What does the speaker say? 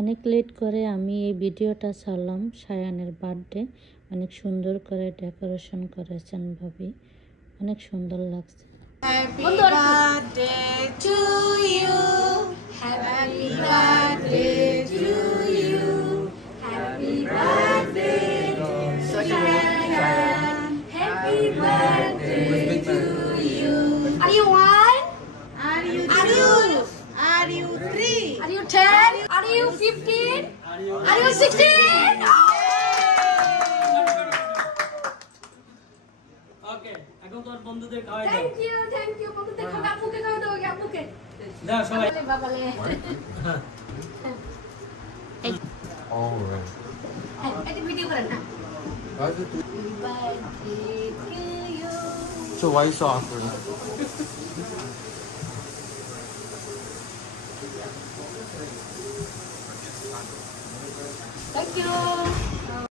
অনেক লেট করে আমি এই ভিডিওটা ছাড়লাম। সায়ানের বার্থডে অনেক সুন্দর করে ডেকোরেশন করেছেন ভাবি, অনেক সুন্দর লাগছে। Happy birthday to you. Happy birthday to you. Happy birthday to Sayan. Happy birthday to you. Are you one? Are you two? Are you three? Are you 10? Are you 15? Are you 16? Okay, এখন তোর বন্ধুদের খাওয়াই দাও। Thank you. বন্ধুদের খাওয়া আপুকে খাওয়া দাও আগে আপুকে। দাও সবাই। বাবালে। All right. এটা ভিডিও করেন না। Why is it? Birthday to you. So why so awkward? Thank you.